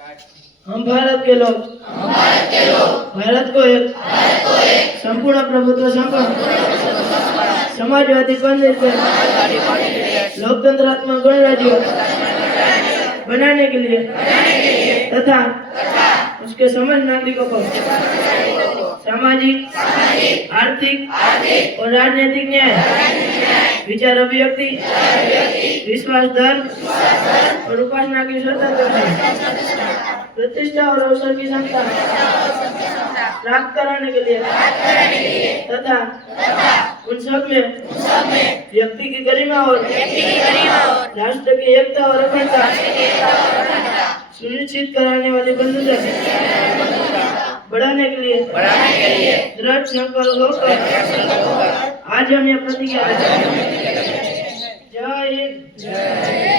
हम भारत के लोग भारत को एक संपूर्ण प्रभुत्व संपन्न समाजवादी केंद्रित लोकतंत्रात्मक गणराज्य बनाने के लिए तथा उसके समस्त नागरिकों को सामाजिक, आर्थिक और राजनीतिक न्याय, विचार अभिव्यक्ति, विश्वास, धर्म और उपासना की स्वतंत्रता, प्रतिष्ठा और अवसर की क्षमता प्राप्त कराने के लिए तथा उन सब में व्यक्ति की गरिमा और राष्ट्र की एकता और अखंडता सुनिश्चित कराने वाली बंधुता बढ़ाने के लिए दृढ़ संकल्प होकर आज हम यह प्रतिज्ञा करते हैं। जय हिंद।